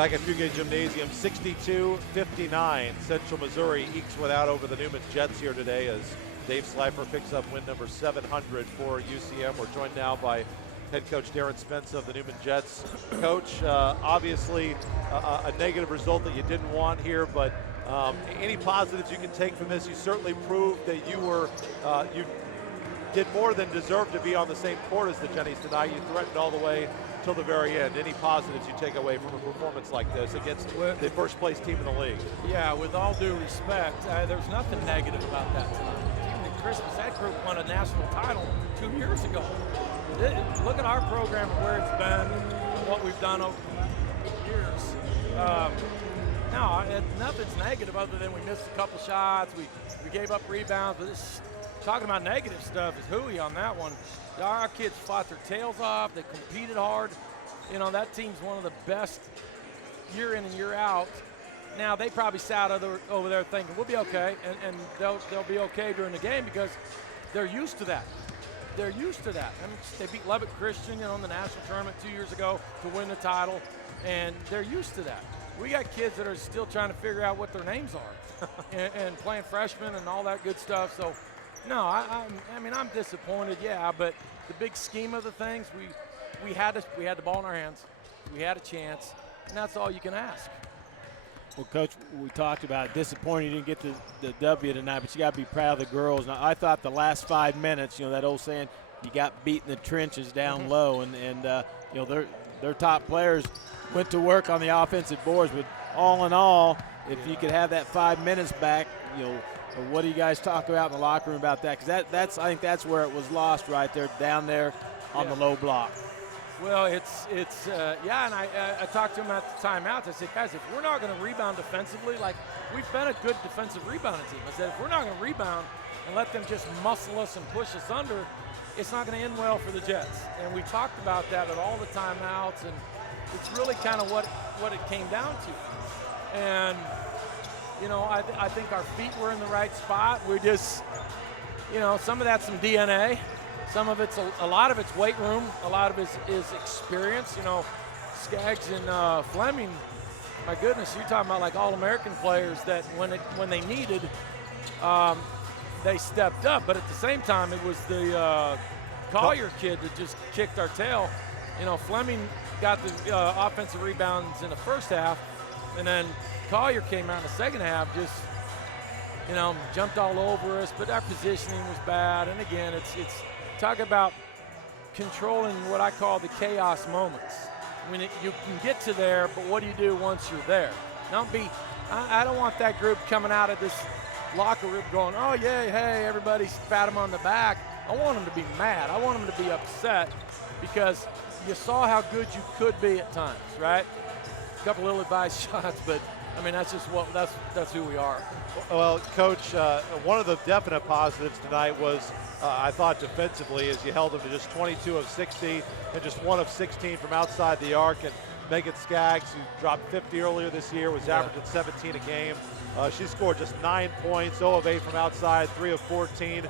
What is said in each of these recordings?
Back at Fugate Gymnasium, 62-59. Central Missouri ekes without over the Newman Jets here today as Dave Slifer picks up win number 700 for UCM. We're joined now by head coach Darin Spence of the Newman Jets. Coach, obviously a negative result that you didn't want here, but any positives you can take from this? You certainly proved that you did more than deserve to be on the same court as the Jennies tonight. You threatened all the way till the very end. Any positives you take away from a performance like this against the first place team in the league? Yeah, with all due respect, there's nothing negative about that tonight. Even the Christmas, that group won a national title 2 years ago. Look at our program, where it's been, and what we've done over the years. Nothing's negative other than we missed a couple shots. We gave up rebounds, but talking about negative stuff is hooey on that one. Our kids fought their tails off. They competed hard. You know, that team's one of the best year in and year out. Now, they probably sat over there thinking, we'll be okay, and they'll be okay during the game because they're used to that. They're used to that. I mean, they beat Lubbock Christian, in the national tournament 2 years ago to win the title, and they're used to that. We got kids that are still trying to figure out what their names are and playing freshmen and all that good stuff. So, no, I'm disappointed, yeah, but the big scheme of the things, we had the ball in our hands, we had a chance, and that's all you can ask. Well, Coach, we talked about disappointing you didn't get the W tonight, but you got to be proud of the girls. Now, I thought the last 5 minutes, that old saying, you got beat in the trenches down low, and their top players went to work on the offensive boards. But all in all, if you could have that 5 minutes back, what do you guys talk about in the locker room about that? Because I think that's where it was lost right there, down there on the low block. Well, and I talked to him at the timeout. I said, guys, if we're not going to rebound defensively, like we've been a good defensive rebounding team. I said, if we're not going to rebound and let them just muscle us and push us under, it's not going to end well for the Jets. And we talked about that at all the timeouts, and it's really kind of what it came down to. And I think our feet were in the right spot. We just, some of that's some DNA. Some of a lot of it's weight room. A lot of it is experience. Skaggs and Fleming, my goodness, you're talking about like All-American players that when they needed, they stepped up. But at the same time, it was the Collier kid that just kicked our tail. Fleming got the offensive rebounds in the first half, and then Collier came out in the second half, just jumped all over us. But our positioning was bad. And again, it's talk about controlling what I call the chaos moments. When you can get to there, but what do you do once you're there? I don't want that group coming out of this locker room going, oh, yeah, hey, everybody pat them on the back. I want them to be mad. I want them to be upset because you saw how good you could be at times, right? A couple little advice shots, but that's just that's who we are. Well, Coach, one of the definite positives tonight was, I thought defensively, as you held them to just 22 of 60 and just 1 of 16 from outside the arc. And Megan Skaggs, who dropped 50 earlier this year, was averaging 17 a game. She scored just 9 points, 0 of 8 from outside, 3 of 14.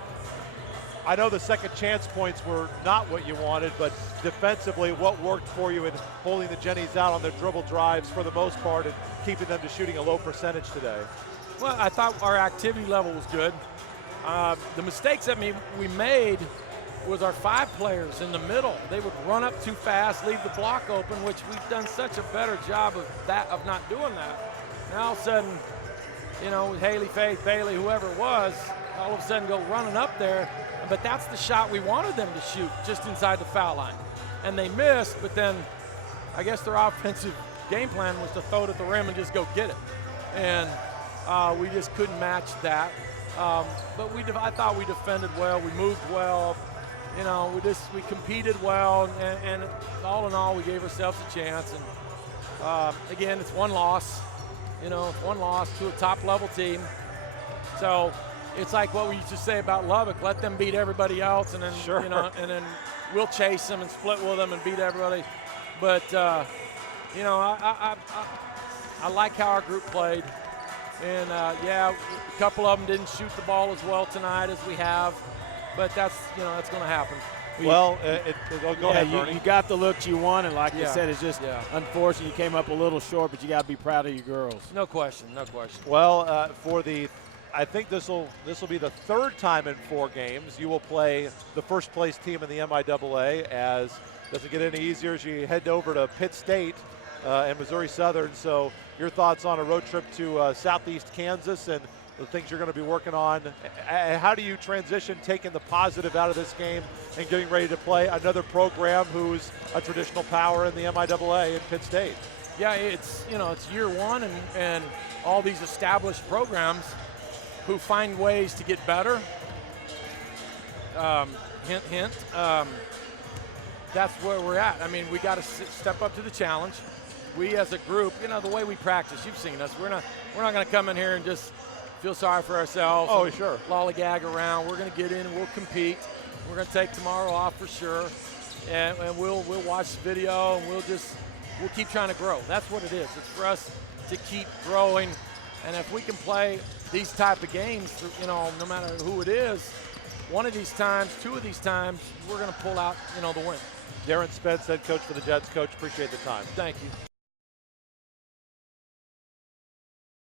I know the second chance points were not what you wanted, but defensively, what worked for you in holding the Jennies out on their dribble drives for the most part and keeping them to shooting a low percentage today? Well, I thought our activity level was good. The mistakes that we made was our 5 players in the middle. They would run up too fast, leave the block open, which we've done such a better job of not doing that. And all of a sudden, Haley, Faith, Bailey, whoever it was, all of a sudden go running up there. But that's the shot we wanted them to shoot, just inside the foul line. And they missed, but then I guess their offensive game plan was to throw it at the rim and just go get it. And we just couldn't match that. But I thought we defended well. We moved well. We competed well. And all in all, we gave ourselves a chance. And again, it's one loss. One loss to a top-level team. So it's like what we used to say about Lubbock: let them beat everybody else, and then and then we'll chase them and split with them and beat everybody. But I like how our group played. And, a couple of them didn't shoot the ball as well tonight as we have. But that's going to happen. Well, go ahead, you, Bernie. you got the looks you wanted. Like you Yeah. said, it's just Yeah. unfortunate you came up a little short, but you got to be proud of your girls. No question, no question. Well, I think this will be the third time in 4 games you will play the first place team in the MIAA. As doesn't get any easier as you head over to Pitt State and Missouri Southern. So, your thoughts on a road trip to Southeast Kansas and the things you're going to be working on? How do you transition taking the positive out of this game and getting ready to play another program who's a traditional power in the MIAA in Pitt State? Yeah, it's it's year one, and all these established programs who find ways to get better. Hint, hint. That's where we're at. I mean, we got to step up to the challenge. We as a group, the way we practice, you've seen us. We're not going to come in here and just feel sorry for ourselves. Oh, sure. Lollygag around. We're going to get in and we'll compete. We're going to take tomorrow off for sure, and we'll watch the video and we'll keep trying to grow. That's what it is. It's for us to keep growing, and if we can play these type of games, no matter who it is, one of these times, 2 of these times, we're going to pull out, the win. Darin Spence, head coach for the Jets. Coach, appreciate the time. Thank you.